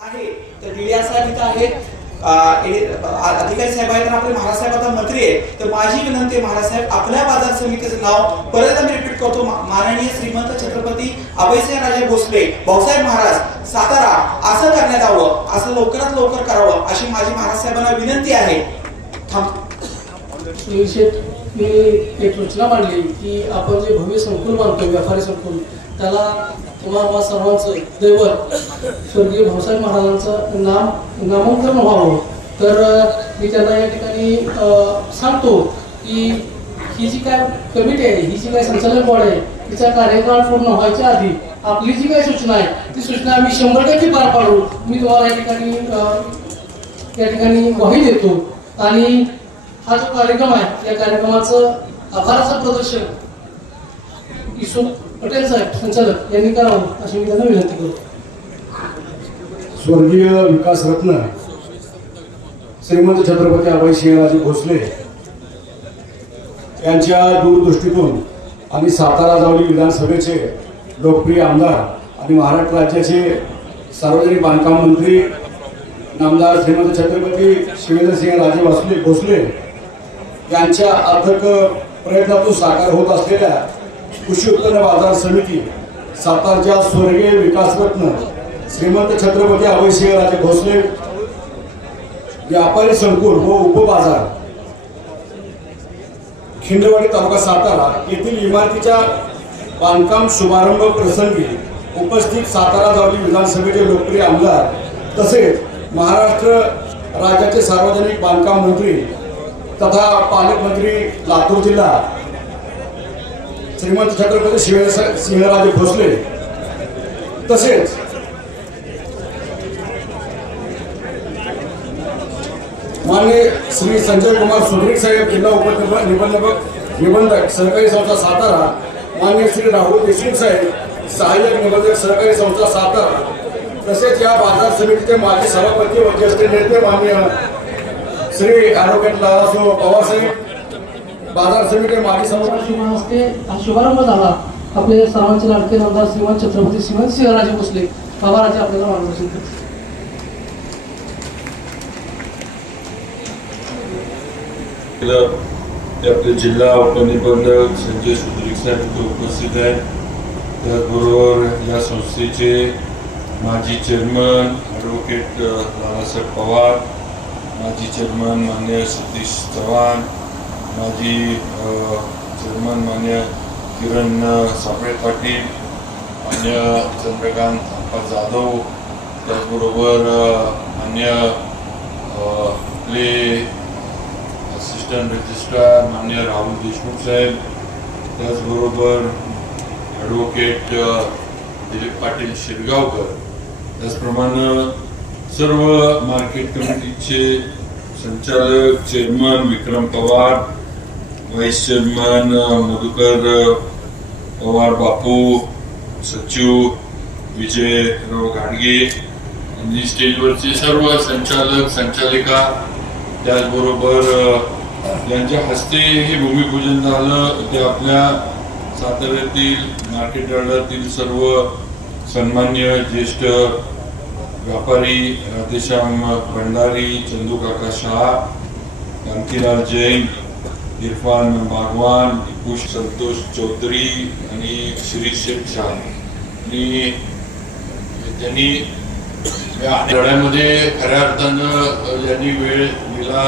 आहे तर डिडिया साहेब इथं आहेत अ, ए- अ- अधिकारी साहेब आहेत आपले महाराज साहेब आता मंत्री आहे तर माझी विनंती आहे महाराज साहेब आपल्या बाजार समितीचं नाव परत आम्ही रिपीट करतो. माननीय श्रीमंत छत्रपती अभयसिंह राजे भोसले भाऊसाहेब महाराज सातारा असं करण्यात यावं असं लवकरात लवकर करावं अशी माझी महाराज साहेबांना विनंती आहे. मी एक सूचना मांडली की आपण जे भव्य संकुल मानतो व्यापारी संकुल त्याला तुम्हाला सर्वांचं दैवत स्वर्गीय भाऊसाहेब महाराजांचं नाम नामांकन व्हावं. तर मी त्यांना या ठिकाणी सांगतो की ही जी काय कमिटी आहे ही जी काय संचालक बोर्ड आहे तिचा कार्यकाळ पूर्ण व्हायच्या आधी आपली जी काय सूचना आहे ती सूचना आम्ही शंभर टक्के पार पाडू. मी तुम्हाला या ठिकाणी या ठिकाणी ग्वाही देतो. आणि हा जो कार्यक्रम आहे या कार्यक्रमाचं आभाराचं प्रदर्शन ईश्वर पटेल साहेब संचालक यांनी करावं अशी मी त्यांना विनंती करतो. स्वर्गीय विकास रत्न श्रीमंत छत्रपती अभय सिंहराजे भोसले यांच्या दूरदृष्टीतून आणि सातारा जावली विधानसभेचे लोकप्रिय आमदार आणि महाराष्ट्र राज्याचे सार्वजनिक बांधकाम मंत्री नामदार श्रीमंत छत्रपती शिवेंद्रसिंह राजे भोसले भोसले यांच्या अथक प्रयत्नातून साकार होत असलेल्या कृषी उत्पन्न बाजार समिती सातारच्या स्वर्गीय विकासरत्न श्रीमंत छत्रपती अभयसिंह राजे भोसले व्यापारी संकुल व उपबाजार खिंडवाडी तालुका सातारा येथील इमारतीच्या बांधकाम शुभारंभ प्रसंगी उपस्थित सातारा जावली विधानसभेचे लोकप्रिय आमदार तसेच महाराष्ट्र राज्याचे सार्वजनिक बांधकाम मंत्री तथा पालकमंत्री लातूर जिल्हा श्रीमंत छत्रपती शिवेंद्र सिंहराजे भोसले तसेच माननीय श्री संजय कुमार सुद्रिक साहेब जिल्हा उपनिबंधक निबंधक निबंधक सहकारी संस्था सातारा माननीय श्री राहुल देशमुख साहेब सहाय्यक निबंधक सहकारी संस्था सातारा तसेच या बाजार समितीचे माजी सभापती व ज्येष्ठ नेते माननीय श्री ॲडव्होकेट लालासो पवारसाहेब बाजार समितीचे माजी सभापती शुभ हस्ते हा शुभारंभ झाला. आपले सर्वांचे लाडके नामदार श्रीमान छत्रपती श्रीमंत सिंहराजे भोसले. आभाराचे आपल्याला मार्गदर्शन करतो ते आपले जिल्हा उपनिबंधक संजय सुद्रिक साहेब इथे उपस्थित आहेत. त्याचबरोबर या संस्थेचे माजी चेअरमन ॲडव्होकेट बाळासाहेब पवार माजी चेअरमन मान्य सतीश चव्हाण माजी चेअरमन मान्य किरण सापळे पाटील मान्य चंद्रकांत थापा जाधव त्याचबरोबर मान्य आपले असिस्टंट रजिस्ट्रार मान्य राहुल देशमुख साहेब त्याचबरोबर ॲडव्होकेट दिलीप पाटील शिरगावकर. त्याचप्रमाणे सर्व मार्केट कमिटीचे संचालक chairman Vikram Pawar vice chairman Madhukar Pawar Bapu सचिव विजयराव घाडगे आणि स्टेजवरचे सर्व संचालक संचालिका त्याचबरोबर यांच्या हस्ते हे भूमिपूजन झालं. ते आपल्या साताऱ्यातील मार्केट यार्डातील सर्व सन्मान्य ज्येष्ठ व्यापारी राधेश्याम भंडारी चंदू काका शहा कांतीलाल जैन इरफान बागवान कुश संतोष चौधरी आणि श्री शेख शाह. आणि त्यांनी या लढ्यामध्ये खऱ्या अर्थानं यांनी ज्यांनी वेळ दिला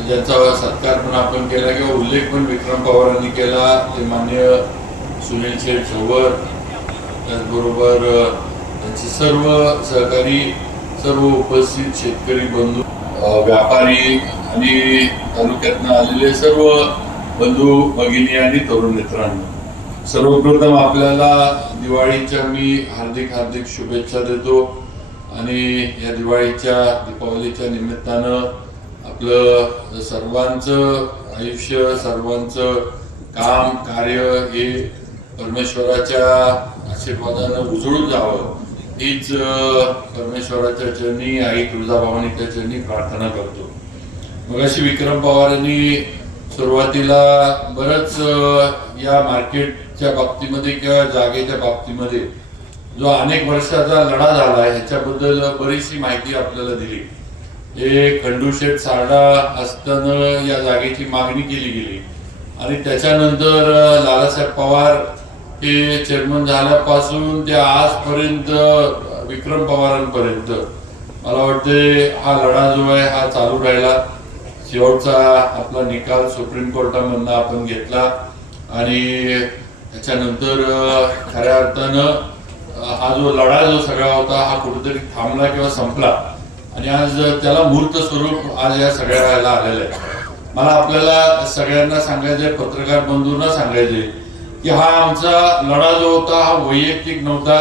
म्हणजे ज्याचा सत्कार पण आपण केला किंवा उल्लेख पण विक्रम पवारांनी केला ते मान्य सुनील शेठ झोवर त्याचबरोबर त्यांचे सर्व सहकारी सर्व उपस्थित शेतकरी बंधू व्यापारी आणि तालुक्यातनं आलेले सर्व बंधू भगिनी आणि तरुण मित्रांनो. सर्वप्रथम आपल्याला दिवाळीच्या मी हार्दिक हार्दिक शुभेच्छा देतो. आणि या दिवाळीच्या दीपावलीच्या निमित्तानं आपलं सर्वांचं आयुष्य सर्वांचं काम कार्य हे परमेश्वराच्या आशीर्वादानं उजळून जावं. हीच परमेश्वराच्या चरणी आई तुळजाभवानीच्या चरणी प्रार्थना करतो. मग अशी विक्रम पवारांनी सुरुवातीला बरंच या मार्केटच्या बाबतीमध्ये किंवा जागेच्या बाबतीमध्ये जो अनेक वर्षाचा लढा झाला ह्याच्याबद्दल बरीचशी माहिती आपल्याला दिली. हे खंडूशेठ सारडा असताना या जागेची मागणी केली गेली. आणि त्याच्यानंतर लालासाहेब पवार हे चेअरमन झाल्यापासून ते आजपर्यंत विक्रम पवारांपर्यंत. मला वाटते हा लढा जो आहे हा चालू राहिला. शेवटचा आपला निकाल सुप्रीम कोर्टामधनं आपण घेतला. आणि त्याच्यानंतर खऱ्या अर्थानं हा जो लढा जो सगळा होता हा कुठेतरी थांबला किंवा संपला. आणि आज त्याला मूर्त स्वरूप आज या सगळ्या राहायला आलेलं आहे. मला आपल्याला सगळ्यांना सांगायचंय पत्रकार बंधूंना सांगायचंय की हा आमचा लढा जो होता हा वैयक्तिक नव्हता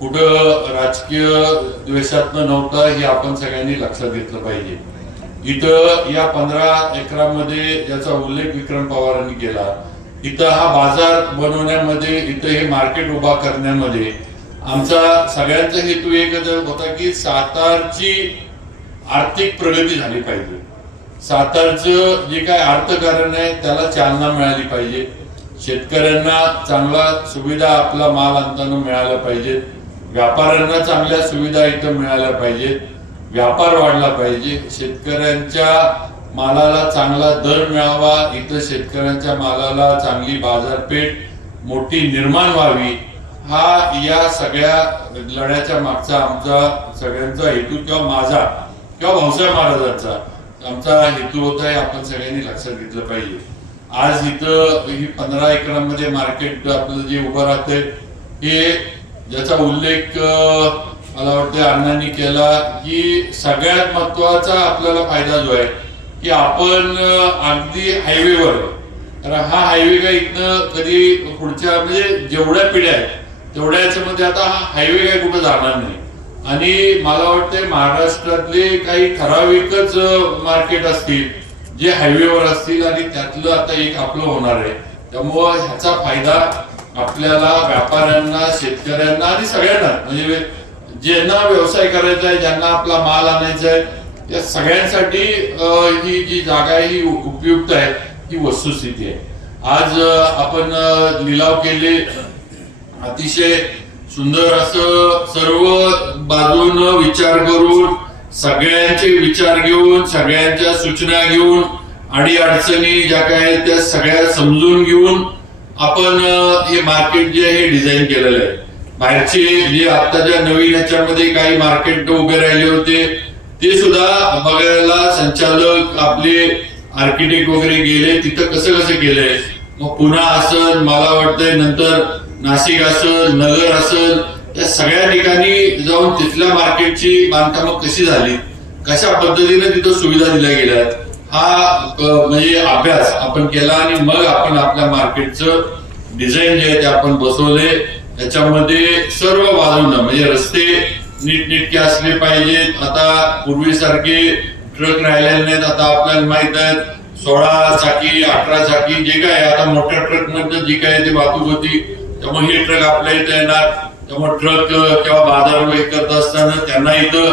कुठं राजकीय द्वेषातनं नव्हता हे आपण सगळ्यांनी लक्षात घेतलं पाहिजे. इथं या पंधरा एकरामध्ये याचा उल्लेख विक्रम पवारांनी केला. इथं हा बाजार बनवण्यामध्ये इथं हे मार्केट उभा करण्यामध्ये आमचा सगळ्यांचा हेतू एकच होता की सातारची आर्थिक प्रगती झाली पाहिजे. सातारचं जे काय अर्थकारण आहे त्याला चालना मिळाली पाहिजे. शेतकऱ्यांना चांगला सुविधा आपला माल आणताना मिळाला पाहिजे. व्यापाऱ्यांना चांगल्या सुविधा इथं मिळाल्या पाहिजेत व्यापार वाढला पाहिजे. शेतकऱ्यांच्या मालाला चांगला दर मिळावा. इथं शेतकऱ्यांच्या मालाला चांगली बाजारपेठ मोठी निर्माण व्हावी. हा या सगळ्या लढ्याच्या मागचा आमचा सगळ्यांचा हेतू किंवा माझा किंवा भाऊसाहेब महाराजांचा आमचा हेतू होता हे आपण सगळ्यांनी लक्षात घेतलं पाहिजे आज इथं ही पंधरा एकरांमध्ये मार्केट आपलं जे उभं राहतंय हे ज्याचा उल्लेख मला वाटतं अण्णांनी केला की सगळ्यात महत्त्वाचा आपल्याला फायदा जो आहे की आपण अगदी हायवेवर आहे. तर हा हायवे काय इथनं कधी पुढच्या म्हणजे जेवढ्या पिढ्या आहेत तेवढ्या याच्यामध्ये आता हा हायवे काय कुठं जाणार नाही. आणि मला वाटतंय महाराष्ट्रातले काही ठराविकच मार्केट असतील जे हायवेवर असतील आणि त्यातलं आता एक आपलं होणार आहे. त्यामुळं ह्याचा फायदा आपल्याला व्यापाऱ्यांना शेतकऱ्यांना आणि सगळ्यांना म्हणजे ज्यांना व्यवसाय करायचा आहे ज्यांना आपला माल आणायचा आहे या सगळ्यांसाठी ही जी जागा आहे ही उपयुक्त आहे ही वस्तुस्थिती आहे. आज आपण लिलाव केले अतिशय सुंदर असं सर्व बाजून विचार करून सगळ्यांचे विचार घेऊन सगळ्यांच्या सूचना घेऊन आणि अडचणी ज्या काय आहेत त्या सगळ्या समजून घेऊन आपण हे मार्केट जे आहे हे डिझाईन केलेलं आहे. बाहेरचे जे आताच्या नवीन ह्याच्यामध्ये काही मार्केट उभे राहिले होते ते सुद्धा बघायला संचालक आपले आर्किटेक्ट वगैरे गेले तिथं कसं कसं केलंय. मग पुन्हा असं मला वाटतंय नंतर नाशिक असल नगर असल या सगळ्या ठिकाणी जाऊन तिथल्या मार्केटची बांधकामं कशी झाली? कशा पद्धतीने तिथं सुविधा दिल्या गेल्यात? हा म्हणजे अभ्यास आपण केला आणि मग आपण आपल्या मार्केटचं डिझाईन जे आहे ते आपण बसवले. त्याच्यामध्ये सर्व बाजूनं म्हणजे रस्ते नीटनेटके असले पाहिजेत. आता पूर्वीसारखे ट्रक राहिलेले नाहीत आता आपल्याला माहीत आहेत. सोळा चाकी अठरा चाकी जे काय आहे, आता मोठ्या ट्रकमध्ये जी काय ती वाहतूक होती. त्यामुळे हे ट्रक आपल्या इथं येणार. त्यामुळे ट्रक किंवा बाजार हे करत असताना त्यांना इथं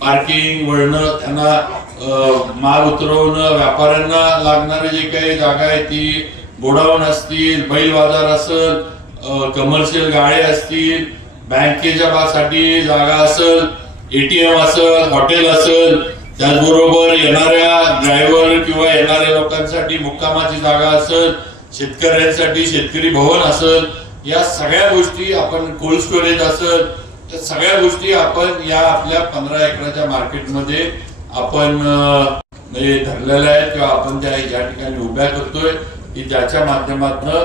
पार्किंग वळणं त्यांना माल उतरवणं व्यापाऱ्यांना लागणारी जी काही जागा आहे ती बोडावण असतील बैल बाजार असेल कमर्शियल गाळे असतील बँकेच्या साठी जागा असेल एटीएम असेल हॉटेल असेल त्याचबरोबर येणाऱ्या ड्रायव्हर किंवा येणाऱ्या लोकांसाठी मुक्कामाची जागा असेल शेतकऱ्यांसाठी शेतकरी भवन असेल या सगळ्या गोष्टी आपण कोल्ड स्टोरेज असेल त्या सगळ्या गोष्टी आपण या आपल्या पंधरा एकराच्या मार्केटमध्ये आपण धरलेल्या आहेत किंवा आपण त्या या ठिकाणी उभ्या करतोय की ज्याच्या माध्यमातून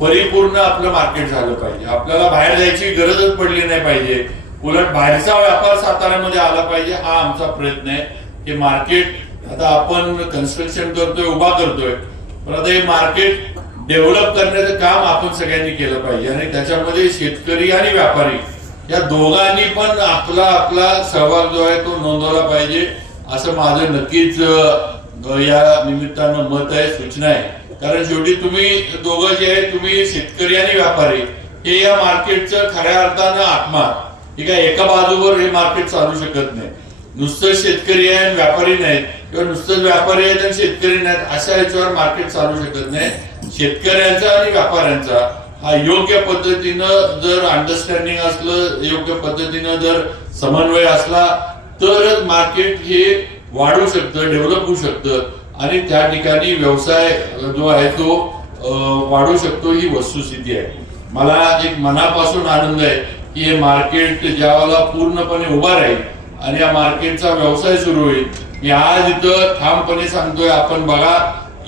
परिपूर्ण आपलं मार्केट झालं पाहिजे. आपल्याला बाहेर जायची गरजच पडली नाही पाहिजे. उलट बाहेरचा व्यापार साताऱ्यामध्ये आला पाहिजे हा आमचा प्रयत्न आहे हे मार्केट आता आपण कन्स्ट्रक्शन करतोय उभा करतोय पण आता हे मार्केट डेव्हलप करण्याचं काम आपण सगळ्यांनी केलं पाहिजे. आणि त्याच्यामध्ये शेतकरी आणि व्यापारी या दोघांनी पण आपला आपला सहभाग जो आहे तो नोंदवला पाहिजे असं माझं नक्कीच या निमित्तानं मत आहे सूचना आहे. कारण शेवटी तुम्ही दोघं जे आहे तुम्ही शेतकरी आणि व्यापारी हे या मार्केटचं खऱ्या अर्थानं आत्मा. ठीक एका बाजूवर हे मार्केट चालू शकत नाही. नुसतं शेतकरी आहे आणि व्यापारी नाहीत किंवा नुसतं व्यापारी आहेत आणि शेतकरी नाहीत अशा याच्यावर मार्केट चालू शकत नाही. शेतकऱ्यांचा आणि व्यापाऱ्यांचा हा योग्य पद्धतीनं जर अंडरस्टँडिंग असलं योग्य पद्धतीनं जर समन्वय असला तरच मार्केट हे वाढू शकतं डेव्हलप होऊ शकतं. आणि त्या ठिकाणी व्यवसाय जो आहे तो वाढू शकतो ही वस्तुस्थिती आहे. मला एक मनापासून आनंद आहे की हे मार्केट ज्यावेळेला पूर्णपणे उभा राहील आणि या मार्केटचा व्यवसाय सुरू होईल. मी आज इथं ठामपणे सांगतोय आपण बघा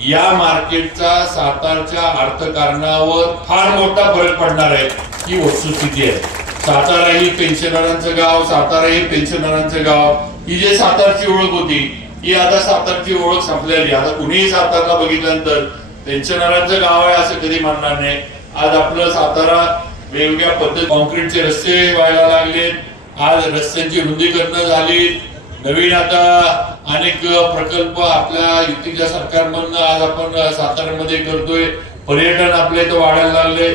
या मार्केटचा सातारच्या अर्थकारणावर फार मोठा फरक पडणार आहे ही वस्तुस्थिती आहे. सातारा ही पेन्शनरांचं गाव सातारा ही पेन्शनरांचं गाव. ही जे सातारची ओळख होती ही आता सातारची ओळख संपलेली. आता कुणीही सातारला बघितल्यानंतर पेन्शनरांचं गाव आहे असं कधी म्हणणार नाही. आज आपलं सातारा वेगवेगळ्या पद्धत कॉन्क्रीटचे रस्ते व्हायला लागलेत. आज रस्त्यांची रुंदीकरणं झाली नवीन आता अनेक प्रकल्प आपल्या युतीच्या सरकारमधनं आज आपण साताऱ्यामध्ये करतोय. पर्यटन आपल्या इथं वाढायला लागले.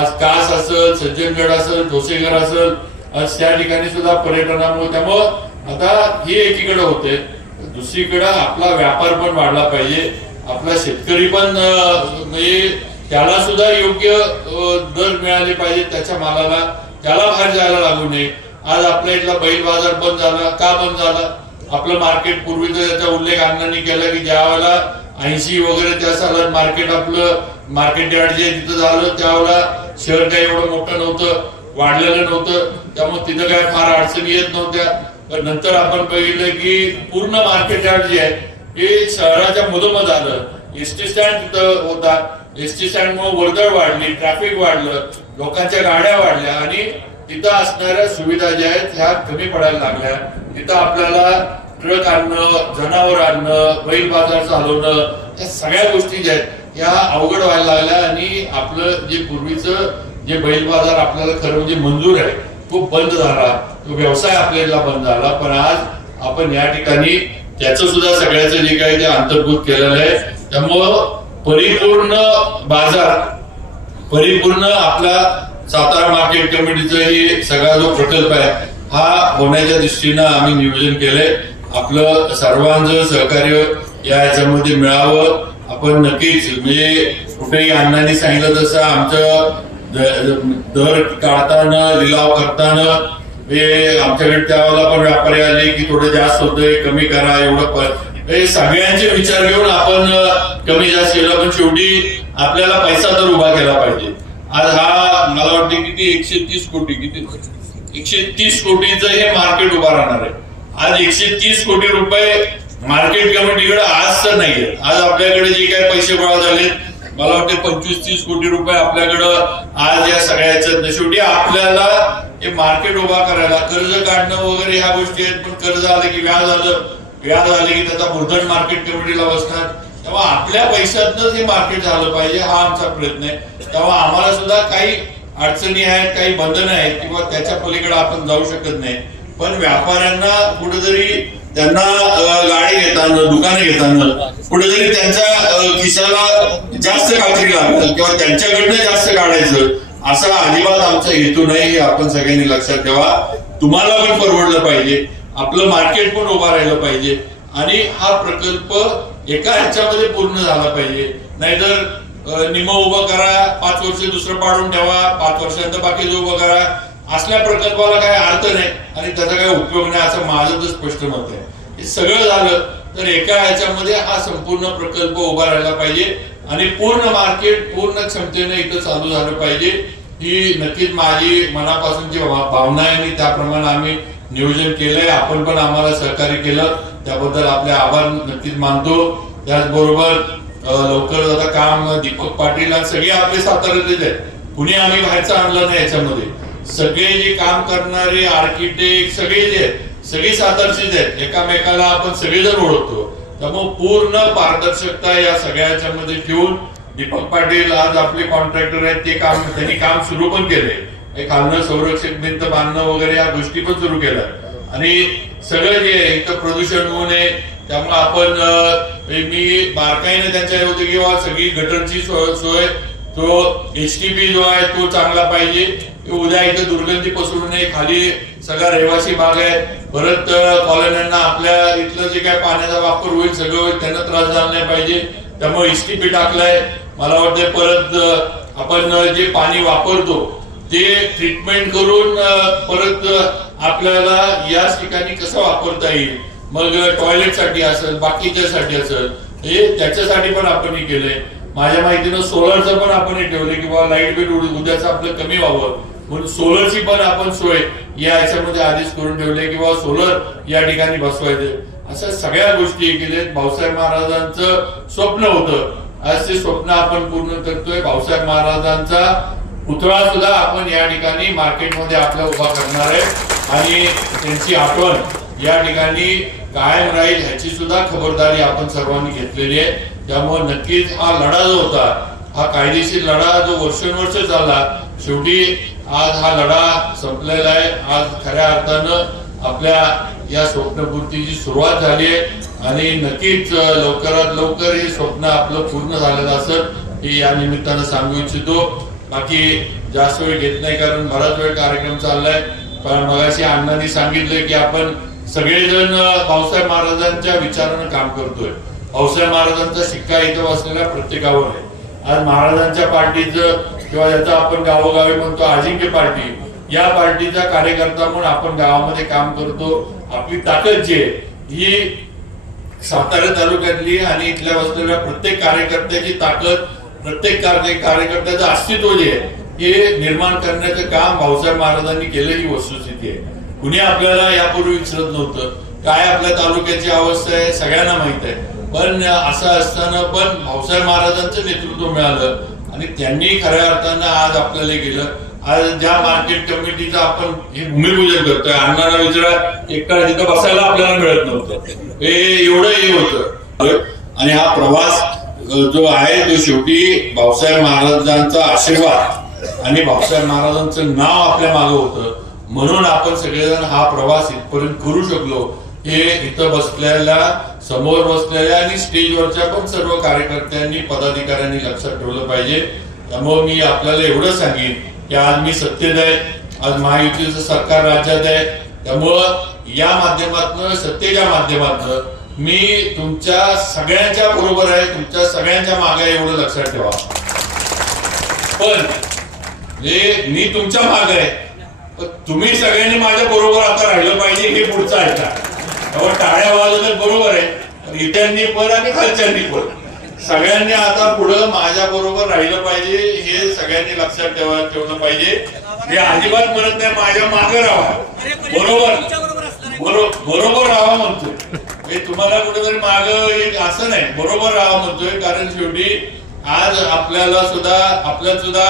आज कास असेल सज्जनगड असेल ठोसेघर असेल आज त्या ठिकाणी सुद्धा पर्यटनामुळे त्यामुळं आता हे एकीकडे होते. दुसरीकडे आपला व्यापार पण वाढला पाहिजे. आपला शेतकरी पण म्हणजे त्याला सुद्धा योग्य दर मिळाले पाहिजे त्याच्या मालाला. त्याला बाहेर जायला लागू नये. आज आपल्या इथला बैल बाजार बंद झाला का बंद झाला? आपलं मार्केट पूर्वीचा त्याचा उल्लेख अण्णांनी केला की ज्या वेळेला ऐंशी वगैरे त्या सालात मार्केट आपलं मार्केट यार्ड जे तिथं झालं त्यावेळेला शहर काही एवढं मोठं नव्हतं वाढलेलं नव्हतं. त्यामुळे तिथं काय फार अडचणी येत नव्हत्या. पण नंतर आपण बघितलं की पूर्ण मार्केट यार्ड जे आहे हे शहराच्या मधोमध आलं एस टी स्टँड तिथं होता. एस टी स्टँड मुळे वर्दळ वाढली ट्रॅफिक वाढलं लोकांच्या गाड्या वाढल्या आणि तिथं असणाऱ्या सुविधा ज्या आहेत ह्या कमी पडायला लागल्या. तिथं आपल्याला ट्रक आणणं जनावर आणणं बैल बाजार चालवणं या सगळ्या गोष्टी ज्या आहेत ह्या अवघड व्हायला लागल्या आणि आपलं जे पूर्वीचं जे बैल बाजार आपल्याला खरं म्हणजे मंजूर आहे तो बंद झाला. तो व्यवसाय आपल्याला बंद झाला पण आज आपण या ठिकाणी त्याचं सुद्धा सगळ्याचं जे काही ते अंतर्भूत केलेलं आहे. त्यामुळं परिपूर्ण बाजार परिपूर्ण आपला सातारा मार्केट कमिटीचाही सगळा जो प्रकल्प आहे हा होण्याच्या दृष्टीनं आम्ही नियोजन केलंय. आपलं सर्वांचं सहकार्य या याच्यामध्ये मिळावं. आपण नक्कीच म्हणजे कुठेही अण्णांनी सांगितलं तसं आमचं दर काढताना लिलाव करताना हे आमच्याकडे त्यावेळेला पण व्यापारी आले की थोडं जास्त होतंय कमी करा एवढं पण हे सगळ्यांचे विचार घेऊन आपण कमी जास्त केलं पण शेवटी आपल्याला पैसा तर उभा केला पाहिजे. आज हा मला वाटते किती एकशे तीस कोटी किती? एकशे तीस कोटीचं हे मार्केट उभा राहणार आहे. आज एकशे तीस कोटी रुपये मार्केट कमिटीकडे आज तर नाहीये. आज आपल्याकडे जे काही पैसे गोळा झालेत मला वाटते पंचवीस तीस कोटी रुपये आपल्याकडं आज या सगळ्याच्या शेवटी आपल्याला हे मार्केट उभा करायला कर्ज काढणं वगैरे ह्या गोष्टी आहेत पण कर्ज आलं की व्याज आलं व्याज आले की त्याचा मुर्धन मार्केट कमिटीला बसतात तेव्हा आपल्या पैशातनंच हे मार्केट झालं पाहिजे हा आमचा प्रयत्न आहे. तेव्हा आम्हाला सुद्धा काही अडचणी आहेत काही बंधनं आहेत किंवा त्याच्या पलीकडे आपण जाऊ शकत नाही. पण व्यापाऱ्यांना कुठेतरी त्यांना गाडी घेताना दुकाने घेताना कुठेतरी त्यांच्या खिशाला जास्त कात्री लागेल किंवा त्यांच्याकडनं जास्त काढायचं असा अजिबात आमचा हेतू नाही हे आपण सगळ्यांनी लक्षात ठेवा. तुम्हाला पण परवडलं पाहिजे. आपलं मार्केट पण उभा राहिलं पाहिजे. आणि हा प्रकल्प एका ह्याच्यामध्ये पूर्ण झाला पाहिजे. नाहीतर निम उभं करा पाच वर्ष दुसरं पाडून ठेवा पाच वर्षानंतर बाकीचं उभं करा. असल्या प्रकल्पाला काही अर्थ नाही आणि त्याचा काही उपयोग नाही असं माझं तर स्पष्ट मत आहे. हे सगळं झालं तर एका ह्याच्यामध्ये हा संपूर्ण प्रकल्प उभा राहिला पाहिजे आणि पूर्ण मार्केट पूर्ण क्षमतेने इथं चालू झालं पाहिजे. ही नक्कीच माझी मनापासूनची जी भावना आहे आणि त्याप्रमाणे आम्ही नियोजन केलंय. आपण पण आम्हाला सहकार्य केलं. त्याबद्दल आपले आभार नक्कीच मानतो. त्याचबरोबर लवकर आता काम दीपक पाटील सगळे आपले साताऱ्यातलेच आहेत. कुणी आम्ही बाहेरचा आणलं नाही याच्यामध्ये. सगळे जे काम करणारे आर्किटेक्ट सगळे जे आहेत सगळे सातारचेच आहेत. एकामेकाला आपण सगळेजण ओळखतो. त्यामुळे पूर्ण पारदर्शकता या सगळ्या मध्ये ठेवून दीपक पाटील आज आपले कॉन्ट्रॅक्टर आहेत ते काम त्यांनी काम सुरू पण केलंय. एक खालनं संरक्षक भिंत बांधणं वगैरे या गोष्टी पण सुरू केल्या आणि सगळं जे इथं प्रदूषण होऊ नये त्यामुळे आपण मी बारकाईने त्यांच्या होते किंवा सगळी गटरची सोय सोय तो एच टी पी जो आहे तो चांगला पाहिजे. की उद्या इथं दुर्गंधी पसरू नये खाली सगळा रहिवासी भाग आहे. परत कॉलन्यांना आपल्या इथलं जे काय पाण्याचा वापर होईल सगळं होईल त्यांना त्रास झाला नाही पाहिजे. त्यामुळे एस टी पी टाकलाय. मला वाटतं परत आपण जे पाणी वापरतो ते ट्रीटमेंट करून परत आपल्याला याच ठिकाणी कसं वापरता येईल? मग टॉयलेटसाठी असेल बाकीच्यासाठी असेल हे त्याच्यासाठी पण आपण हे केलंय. माझ्या माहितीनं सोलरचं पण आपण हे ठेवलं की बाबा लाइट बिल उद्याचं आपलं कमी व्हावं. म्हणून सोलरची पण आपण सोय या याच्यामध्ये आधीच करून ठेवले किंवा सोलर या ठिकाणी बसवायचे. अशा सगळ्या गोष्टी हे केल्यात. भाऊसाहेब महाराजांचं स्वप्न होतं. आज ते स्वप्न आपण पूर्ण करतोय. भाऊसाहेब महाराजांचा पुतळा सुद्धा आपण या ठिकाणी मार्केटमध्ये आपला उभा करणार आहे. आणि त्यांची आठवण या ठिकाणी कायम राहील ह्याची सुद्धा खबरदारी आपण सर्वांनी घेतलेली आहे. त्यामुळे नक्कीच हा लढा जो होता हा कायदेशीर लढा जो वर्षानुवर्ष चालला शेवटी आज हा लढा संपलेला आहे. आज खऱ्या अर्थानं आपल्या या स्वप्नपूर्तीची सुरुवात झाली आहे. आणि नक्कीच लवकरात लवकर हे स्वप्न आपलं पूर्ण झालेलं असत हे या निमित्तानं सांगू इच्छितो. बाकी जास्त वेळ घेत नाही कारण बराच वेळ कार्यक्रम चाललाय. पण मगाशी अण्णांनी सांगितलं की आपण सगळेजण अं, भाऊसाहेब महाराजांच्या विचारानं काम करतोय. भाऊसाहेब महाराजांचा शिक्का इथं बसलेला प्रत्येकावर आहे. आज महाराजांच्या पार्टीचं किंवा याचा आपण गावोगावी म्हणतो अजिंक्य पार्टी या पार्टीचा कार्यकर्ता म्हणून आपण गावामध्ये काम करतो. आपली ताकद जी आहे ही सातारा तालुक्यातली आणि इथल्या बसलेल्या प्रत्येक कार्यकर्त्याची ताकद प्रत्येक कार्य कार्यकर्त्याचं अस्तित्व जे आहे हे निर्माण करण्याचं काम भाऊसाहेब महाराजांनी केलं ही वस्तुस्थिती आहे. कुणी आपल्याला यापूर्वी विसरत नव्हतं. काय आपल्या तालुक्याची अवस्था आहे सगळ्यांना माहीत आहे. पण असं असताना पण भाऊसाहेब महाराजांचं नेतृत्व मिळालं आणि त्यांनी खऱ्या अर्थानं आज आपल्याला गेलं. आज ज्या मार्केट कमिटीचं आपण हे भूमिपूजन करतोय अण्णाला विचारा एकटा तिथं बसायला आपल्याला मिळत नव्हतं. हे एवढं हे होतं. आणि हा प्रवास जो आहे तो शेवटी भाऊसाहेब महाराजांचा आशीर्वाद आणि भाऊसाहेब महाराजांचं नाव आपल्या मागं होतं. म्हणून आपण सगळेजण हा प्रवास इथपर्यंत करू शकलो. हे इथं बसलेल्या समोर बसलेल्या आणि स्टेजवरच्या पण सर्व कार्यकर्त्यांनी पदाधिकाऱ्यांनी लक्षात ठेवलं पाहिजे. त्यामुळे मी आपल्याला एवढं सांगेन की आज मी सत्तेत आहे आज महायुतीचं सरकार राज्यात आहे. त्यामुळं या माध्यमातून सत्तेच्या माध्यमातनं मी तुमच्या सगळ्यांच्या बरोबर आहे तुमच्या सगळ्यांच्या मागे एवढं लक्षात ठेवा. पण हे मी तुमच्या मागे आहे. पण तुम्ही सगळ्यांनी माझ्या बरोबर आता राहिलं पाहिजे हे पुढचं आहे त्यामुळे टाळ्या वाजवतात बरोबर आहे इत्यांनी पण आणि खालच्यांनी पण. सगळ्यांनी आता पुढं माझ्या बरोबर राहिलं पाहिजे हे सगळ्यांनी लक्षात ठेवा ठेवलं पाहिजे. मी अजिबात म्हणत नाही माझ्या मागे राहा. बरोबर. बरो- बरोबर राहा म्हणतोय. हे तुम्हाला कुठेतरी माग एक असं नाही बरोबर राहा म्हणतोय कारण शेवटी आज आपल्याला सुद्धा आपल्या सुद्धा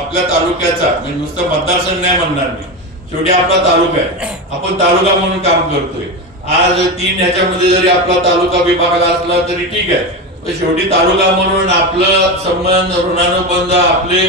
आपल्या तालुक्याचा म्हणजे नुसतं मतदारसंघ नाही म्हणणार मी. शेवटी आपला तालुका आहे. आपण तालुका म्हणून काम करतोय. आज तीन ह्याच्यामध्ये जरी आपला तालुका विभागला असला तरी ठीक आहे. पण शेवटी तालुका म्हणून आपलं संबंध ऋणानुबंध आपले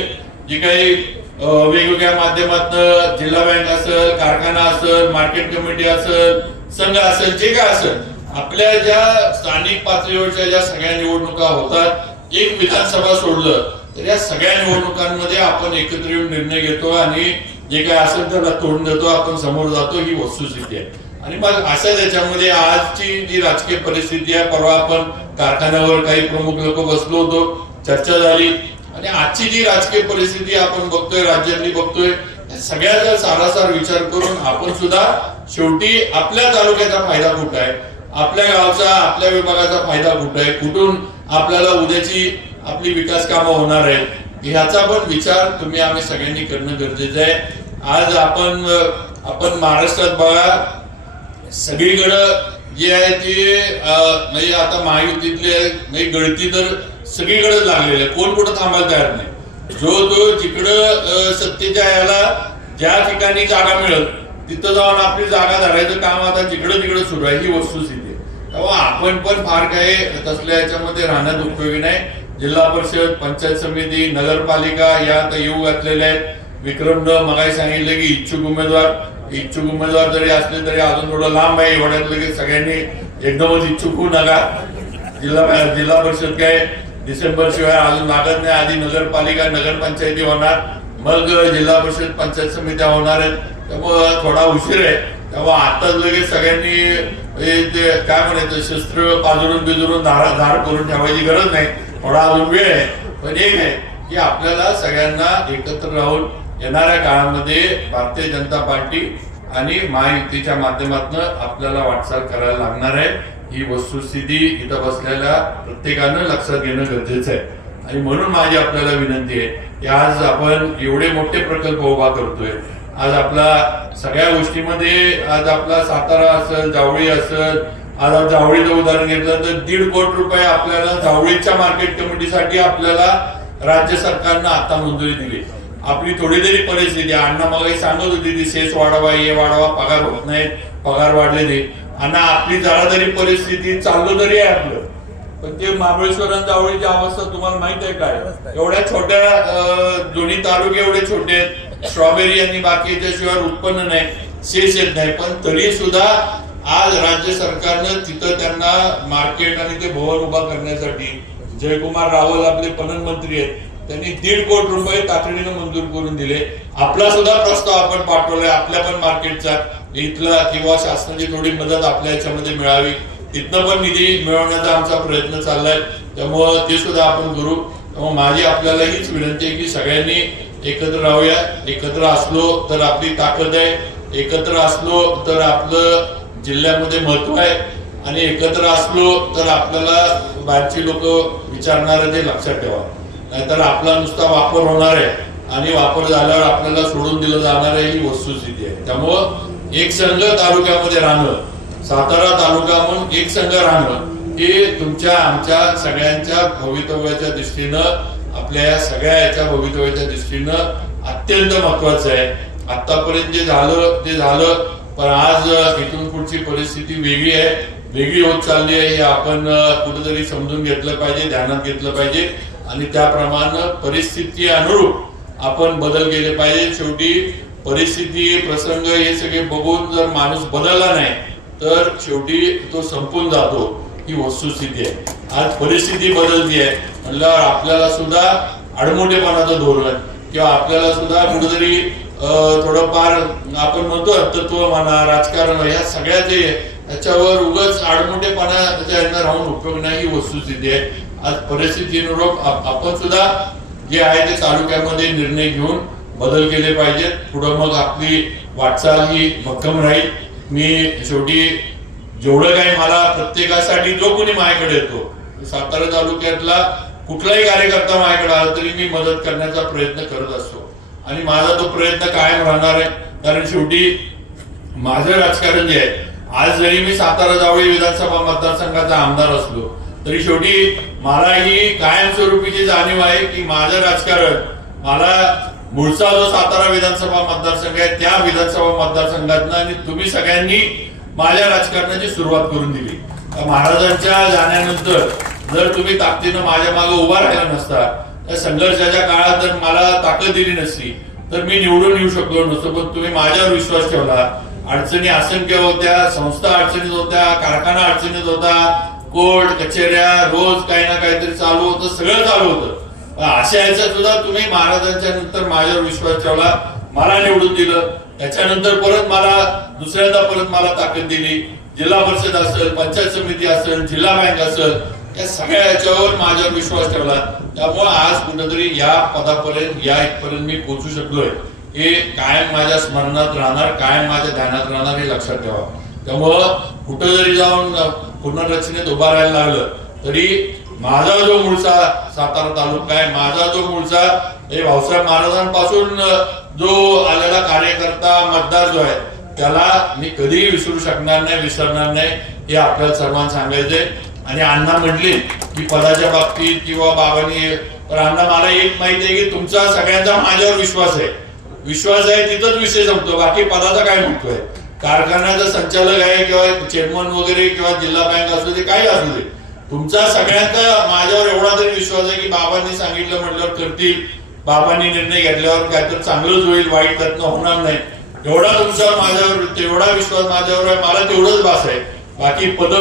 जे काही वेगवेगळ्या माध्यमातून जिल्हा बँक असेल कारखाना असेल मार्केट कमिटी असेल संघ असेल जे काय असेल आपल्या ज्या स्थानिक पातळीवरच्या ज्या सगळ्या निवडणुका होतात एक विधानसभा सोडलं तर या सगळ्या निवडणुकांमध्ये आपण एकत्र येऊन निर्णय घेतो आणि जे काय असेल त्याला तोंड देतो आपण समोर जातो ही वस्तुस्थिती आहे. आणि मग अशा त्याच्यामध्ये आजची जी राजकीय परिस्थिती आहे परवा आपण कारखान्यावर काही प्रमुख लोक बसलो होतो चर्चा झाली. आणि आजची जी राजकीय परिस्थिती आपण बघतोय राज्यातली बघतोय सगळ्याचा सारासार विचार करून आपण सुद्धा शेवटी आपल्या तालुक्याचा फायदा कुठं आहे? आपल्या गावचा आपल्या विभागाचा फायदा कुठं आहे? कुठून आपल्याला उद्याची आपली विकास कामं होणार आहेत? ह्याचा पण विचार तुम्ही आम्ही सगळ्यांनी करणं गरजेचं आहे. आज आपण आपण महाराष्ट्रात बघा सगळीकडं जे आहे ते म्हणजे आता महायुतीतले म्हणजे गळती तर सगळीकडे लागलेली आहे. कोण कुठं थांबायला तयार नाही? जो तो जिकडं सत्तेच्या याला ज्या ठिकाणी जागा मिळत तिथं जाऊन आपली जागा धरायचं काम आता जिकडं तिकडं सुरू आहे ही वस्तुस्थिती तेव्हा आपण पण फार काही तसल्या याच्यामध्ये राहण्यात उपयोगी नाही. जिल्हा परिषद पंचायत समिती नगरपालिका या आता येऊ घातलेल्या आहेत. विक्रमनं मगाही सांगितलं की इच्छुक उमेदवार इच्छुक उमेदवार जरी असले तरी अजून थोडं लांब आहे. एवढ्यात लगेच सगळ्यांनी एकदमच इच्छुक होऊ नका. जिल्हा जिल्हा परिषद काय डिसेंबर शिवाय अजून लागत नाही. आधी नगरपालिका नगरपंचायती होणार. मग जिल्हा परिषद पंचायत समित्या होणार आहेत. त्यामुळं थोडा उशीर आहे. तेव्हा आताच लगेच सगळ्यांनी ते काय म्हणायचं शस्त्र पाजरून बिजरून धार धार करून ठेवायची गरज नाही. थोडा अजून वेळ आहे. पण एक आहे की आपल्याला सगळ्यांना एकत्र राहून येणाऱ्या काळामध्ये भारतीय जनता पार्टी आणि महायुतीच्या माध्यमातून आपल्याला वाटचाल करायला लागणार आहे. ही वस्तुस्थिती इथं बसलेल्या प्रत्येकानं लक्षात घेणं गरजेचं आहे. आणि म्हणून माझी आपल्याला विनंती आहे की आज आपण एवढे मोठे प्रकल्प उभा करतोय. आज आपला सगळ्या गोष्टीमध्ये आज आपला सातारा असेल जावळी असेल आज जावळीचं उदाहरण घेतलं तर दीड कोटी रुपये आपल्याला जावळीच्या मार्केट कमिटीसाठी आपल्याला राज्य सरकारनं आता मंजुरी दिली. आपली थोडी तरी परिस्थिती. अण्णा मग सांगत होती ती सेस वाढवा हे वाढवा पगार होत नाही पगार वाढले नाही आणि आपली जरा तरी परिस्थिती चालू तरी आहे आपलं. पण ते महाबळेश्वर जावळीची अवस्था तुम्हाला माहीत आहे काय? एवढ्या छोट्या दोन्ही तालुके एवढे छोटे आहेत. स्ट्रॉबेरी आणि बाकीच्या शिवाय उत्पन्न नाही. शेष येत नाही. पण तरी सुद्धा आज राज्य सरकारनं तिथं त्यांना मार्केट आणि ते भवन उभा करण्यासाठी जयकुमार रावल आपले पणन मंत्री आहेत त्यांनी दीड कोटी रुपये तातडीनं मंजूर करून दिले. आपला सुद्धा प्रस्ताव आपण पाठवलाय आपल्या पण मार्केटचा. इथला किंवा शासनाची थोडी मदत आपल्या याच्यामध्ये मिळावी. तिथनं पण निधी मिळवण्याचा आमचा प्रयत्न चाललाय. त्यामुळं ते सुद्धा आपण करू. त्यामुळे माझी आपल्याला हीच विनंती आहे की सगळ्यांनी एकत्र राहूया. एकत्र असलो तर आपली ताकद आहे. एकत्र असलो तर आपलं जिल्ह्यामध्ये महत्त्व आहे. आणि एकत्र असलो तर आपल्याला बाहेरची लोक विचारणार ते लक्षात ठेवा. नाहीतर आपला नुसता वापर होणार आहे. आणि वापर झाल्यावर आपल्याला सोडून दिलं जाणार आहे ही वस्तुस्थिती आहे. त्यामुळं एक संघ तालुक्यामध्ये राहणं सातारा तालुका म्हणून एक संघ राहणं हे तुमच्या आमच्या सगळ्यांच्या भवितव्याच्या दृष्टीनं आपल्या या सगळ्या याच्या भवितव्याच्या दृष्टीनं अत्यंत महत्वाचं आहे. आतापर्यंत जे झालं ते झालं पण आज इथून पुढची परिस्थिती वेगळी आहे. वेगळी होत चालली आहे हे आपण कुठेतरी समजून घेतलं पाहिजे ध्यानात घेतलं पाहिजे. आणि त्याप्रमाणे परिस्थिती अनुरूप आपण बदल केले पाहिजे. शेवटी परिस्थिती प्रसंग हे सगळे बघून जर माणूस बदलला नाही तर शेवटी तो संपून जातो. ही वस्तुस्थिती आहे. आज परिस्थिती बदलती आहे. म्हटल्यावर आपल्याला सुद्धा आडमोठेपणाचं धोरण किंवा आपल्याला सुद्धा कुठेतरी थोडंफार आपण म्हणतो तत्व म्हणा राजकारण ह्या सगळ्या जे त्याच्यावर उगाच आडमोठेपणा त्याच्या राहून उपयोग नाही ही वस्तुस्थिती आहे. आज परिस्थितीनुरूप आपण सुद्धा जे आहे ते तालुक्यामध्ये निर्णय घेऊन बदल केले पाहिजेत. पुढं मग आपली वाटचाल ही भक्कम राहील. मी शेवटी जेवढं काही मला प्रत्येकासाठी जो कोणी माझ्याकडे येतो सातारा तालुक्यातला कुठलाही कार्यकर्ता माझ्याकडे आला तरी मी मदत करण्याचा प्रयत्न करत असतो. आणि माझा तो प्रयत्न कायम राहणार आहे. कारण शेवटी माझं राजकारण जे आहे आज जरी मी सातारा जावळी विधानसभा मतदारसंघाचा आमदार असलो तरी शेवटी मला ही कायमस्वरूपीची जाणीव आहे की माझं राजकारण मला मूळचा जो सातारा विधानसभा मतदारसंघ आहे त्या विधानसभा मतदारसंघातनं आणि तुम्ही सगळ्यांनी माझ्या राजकारणाची सुरुवात करून दिली. महाराजांच्या जाण्यानंतर जर तुम्ही ताकदीनं माझ्या मागे उभा राहिला नसता त्या संघर्षाच्या काळात जर मला ताकद दिली नसती तर मी निवडून येऊ शकलो नसतो. पण तुम्ही माझ्यावर विश्वास ठेवला. अडचणी असंख्य होत्या संस्था अडचणीत होत्या कारखाना अडचणीत होता कोर्ट कचेऱ्या रोज काही ना काहीतरी चालू होतं सगळं चालू होतं. पण अशा याच्यात सुद्धा तुम्ही महाराजांच्या नंतर माझ्यावर विश्वास ठेवला मला निवडून दिलं. त्याच्यानंतर परत मला दुसऱ्यांदा परत मला ताकद दिली. जिल्हा परिषद असेल पंचायत समिती असेल जिल्हा बँक असेल या सगळ्या याच्यावर माझ्यावर विश्वास ठेवला. त्यामुळे आज कुठेतरी या पदापर्यंत या इथपर्यंत मी पोहोचू शकलोय. हे कायम माझ्या स्मरणात राहणार कायम माझ्या ध्यानात राहणार हे लक्षात ठेवा. त्यामुळं कुठं जरी जाऊन पुनर्रचनेत उभा राहायला लागलं तरी माझा जो मूळचा सातारा तालुका आहे माझा जो मूळचा हे भाऊसाहेब महाराजांपासून जो आलेला कार्यकर्ता मतदार जो आहे त्याला मी कधीही विसरू शकणार नाही विसरणार नाही हे आपल्याला सर्वांना सांगायचंय आणि अण्णा म्हटले की पदाच्या बाबतीत किंवा बाबांनी तर अण्णा मला एक माहिती आहे की तुमचा सगळ्यांचा माझ्यावर विश्वास आहे. विश्वास आहे तिथंच विषय संपतो. बाकी पदाचा काय महत्त्व आहे? कारखान्याचा संचालक आहे किंवा चेअरमन वगैरे किंवा जिल्हा बँक असू दे काही असू दे. तुमचा सगळ्यांचा माझ्यावर एवढा तरी विश्वास आहे की बाबांनी सांगितलं म्हटल्यावर करतील. बाबांनी निर्णय घेतल्यावर काहीतरी चांगलंच होईल वाईट त्यातनं होणार नाही. एवढा तुमचा माझ्यावर तेवढा विश्वास माझ्यावर आहे मला तेवढंच भास आहे. बाकी पद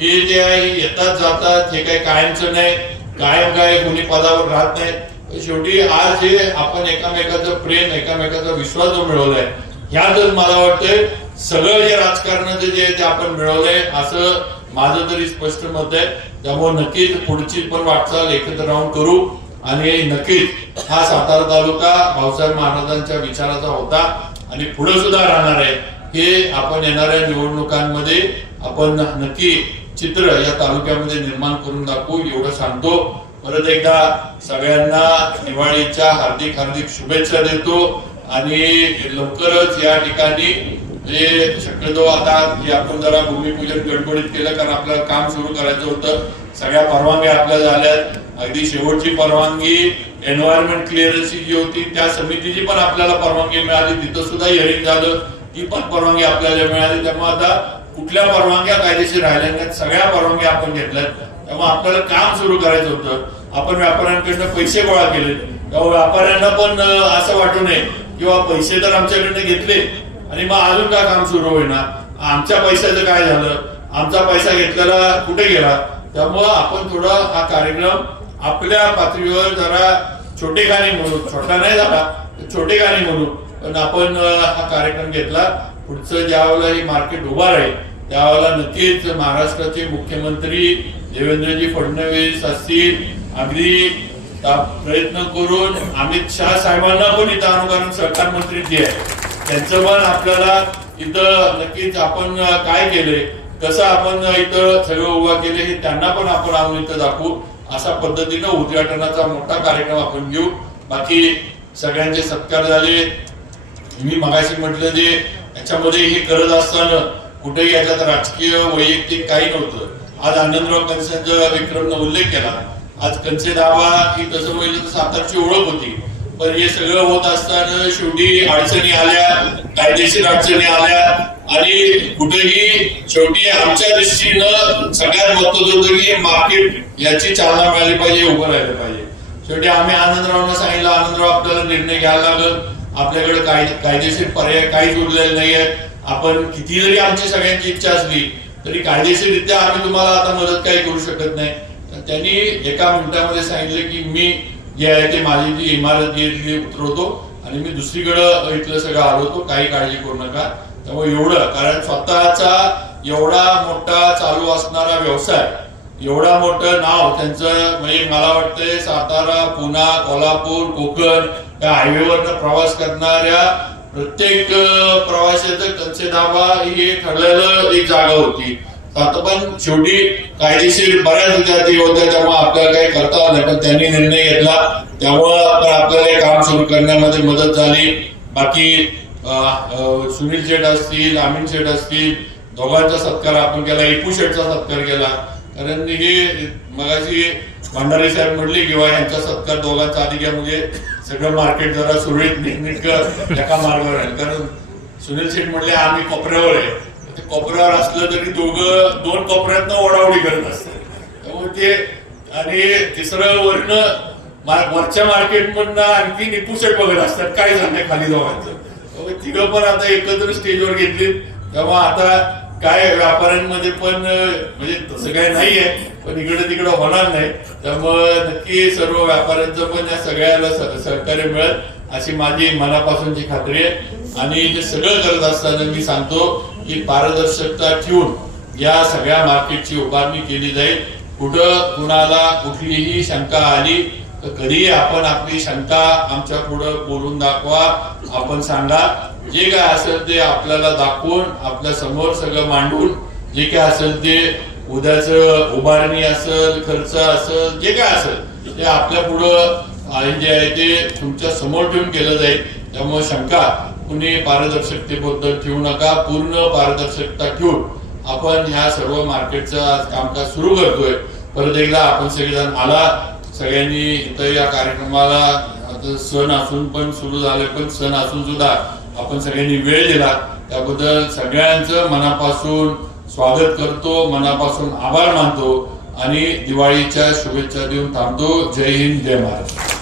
हे जे आहे येतात जातात हे काही कायमचं नाही. कायम काय कोणी पदावर राहत नाही. शेवटी आज हे आपण एकामेकाचं प्रेम एकामेकाचा विश्वास जो मिळवलाय ह्यातच मला वाटतंय सगळं जे राजकारणाचं जे आहे ते आपण मिळवलंय असं माझं तरी स्पष्ट मत आहे. त्यामुळे नक्कीच पुढची पण वाटचाल एकत्र राहून करू. आणि नक्कीच हा सातारा तालुका भाऊसाहेब महाराजांच्या विचाराचा होता आणि पुढे सुद्धा राहणार आहे. हे आपण येणाऱ्या निवडणुकांमध्ये आपण नक्की चित्र या तालुक्यामध्ये निर्माण करून दाखवू एवढं सांगतो. परत एकदा सगळ्यांना दिवाळीच्या हार्दिक हार्दिक शुभेच्छा देतो आणि लवकरच या ठिकाणी जे शक्यतो आता आपण जरा भूमिपूजन गडबडीत केलं कारण आपल्याला काम सुरू करायचं होतं. सगळ्या परवानग्या आपल्या झाल्यात. अगदी शेवटची परवानगी एन्व्हायरमेंट क्लिअरन्सची जी होती त्या समितीची पण आपल्याला परवानगी मिळाली. तिथं सुद्धा हिअरिंग झालं. ती पण परवानगी आपल्याला मिळाली. त्यामुळे आता कुठल्या परवानग्या कायदेशीर राहिल्या नाहीत सगळ्या परवानग्या आपण घेतल्यात. त्यामुळे आपल्याला काम सुरू करायचं होतं. आपण व्यापाऱ्यांकडनं पैसे गोळा केले त्यामुळे व्यापाऱ्यांना पण असं वाटू नये किंवा पैसे तर आमच्याकडनं घेतले आणि मग अजून काय काम सुरू होईना? आमच्या पैशाचं काय झालं? आमचा पैसा घेतलेला कुठे गेला? त्यामुळं आपण थोडा हा कार्यक्रम आपल्या पातळीवर जरा छोटे गाणी म्हणून छोटा नाही झाला छोटे गाणी म्हणून पण आपण हा कार्यक्रम घेतला. पुढचं ज्यावेळेला हे मार्केट उभा राहील त्यावेळेला नक्कीच महाराष्ट्राचे मुख्यमंत्री देवेंद्रजी फडणवीस असतील. अगदी प्रयत्न करून अमित शहा साहेबांना पण इथं अनुकरण सरकार मंत्री जे आहे त्यांचं पण आपल्याला इथं नक्कीच आपण काय केलंय कसं आपण इथं सगळं उभा केले हे त्यांना पण आपण आहोत इथं दाखवू. अशा पद्धतीनं उद्घाटनाचा मोठा कार्यक्रम आपण घेऊ. बाकी सगळ्यांचे सत्कार झाले. मी मगाशी म्हटलं जे याच्यामध्ये हे करत असताना कुठेही याच्यात राजकीय वैयक्तिक काही नव्हतं. आज आनंदराव कंसांचा विक्रमनं उल्लेख केला. आज कंसे दावा ही तसं पहिलं सातारची ओळख होती. पण हे सगळं होत असताना शेवटी अडचणी आल्या कायदेशीर अडचणी आल्या आणि कुठेही शेवटी आमच्या दृष्टीनं सगळ्यात महत्वाचं की मार्केट याची चालना मिळाली पाहिजे उभं राहिलं पाहिजे. शेवटी आम्ही आनंदरावांना सांगितलं आनंदराव आपल्याला निर्णय घ्यायला लागल. आपल्याकडे काय कायदेशीर पर्याय काहीच उरलेले नाहीये आपण किती जरी आमची सगळ्यांची इच्छा असली तरी कायदेशीररित्या आम्ही तुम्हाला आता मदत काही करू शकत नाही. त्यांनी एका मिनिटामध्ये सांगितलं की मी जे आहे ते माझी जी इमारत जी आहे ती उतरवतो. आणि मी दुसरीकडं इथलं सगळं आलो काही काळजी करू नका. त्यामुळे एवढं कारण स्वतःचा एवढा मोठा चालू असणारा व्यवसाय एवढा मोठं नाव त्यांचं म्हणजे मला वाटतंय सातारा पुणा कोल्हापूर कोकण या हायवेवरनं प्रवास करणाऱ्या प्रत्येक प्रवाशाचं कंचे दाबा ही ठरलेलं एक जागा होती. आता पण शेवटी कायदेशीर बऱ्याच विद्यार्थी होत्या त्यामुळे आपल्याला काही करता आलं नाही पण त्यांनी निर्णय घेतला. त्यामुळं आपण आपल्याला हे काम सुरू करण्यामध्ये मदत झाली. बाकी सुनील शेठ असतील अमीन शेठ असतील दोघांचा सत्कार आपण केला एकू शेठचा सत्कार केला. कारण हे मगाशी भंडारे साहेब म्हटले किंवा यांचा सत्कार दोघांचा आधी घ्या म्हणजे सगळं मार्केट जरा सुरळीत नीटनेटकं एका मार्गावर आहे कारण सुनील शेठ म्हटले आम्ही कोपऱ्यावर आहे. ते कोपऱ्यावर असलं तरी दोघं दोन कोपऱ्यातनं ओढावडी करत असतात. त्यामुळे ते आणि तिसरं वरनं मा- वरच्या मार्केट पण आणखी निपुसेट बघत असतात. काय झालंय खाली दोघांचं? तिघं पण आता एकत्र स्टेजवर घेतली तेव्हा आता काय व्यापाऱ्यांमध्ये पण म्हणजे तसं काय नाहीये पण इकडे तिकडे होणार नाही. त्यामुळं नक्की सर्व व्यापाऱ्यांचं पण या सगळ्याला सहकार्य मिळत अशी माझी मनापासूनची खात्री आहे. आणि जे सगळं करत असताना मी सांगतो ही पारदर्शकता ठेवून या सगळ्या मार्केटची उभारणी केली जाईल. कुठं कुणाला कुठलीही शंका आली तर कधीही आपण आपली शंका आमच्या पुढं बोलून दाखवा आपण सांगा. जे काय असेल ते आपल्याला दाखवून आपल्यासमोर सगळं मांडून जे काय असेल ते उद्याच उभारणी असेल खर्च असेल जे काय असेल ते आपल्या पुढं जे आहे ते तुमच्यासमोर ठेवून केलं जाईल. त्यामुळे शंका कुणी पारदर्शकतेबद्दल ठेवू नका पूर्ण पारदर्शकता ठेवून आपण ह्या सर्व मार्केटचं आज कामकाज सुरू करतोय. परत एकदा आपण सगळेजण आला सगळ्यांनी इथं या कार्यक्रमाला आता सण असून पण सुरू झाले पण सण असून सुद्धा आपण सगळ्यांनी वेळ दिला. त्याबद्दल सगळ्यांचं मनापासून स्वागत करतो मनापासून आभार मानतो आणि दिवाळीच्या शुभेच्छा देऊन थांबतो. जय हिंद जय महाराष्ट्र.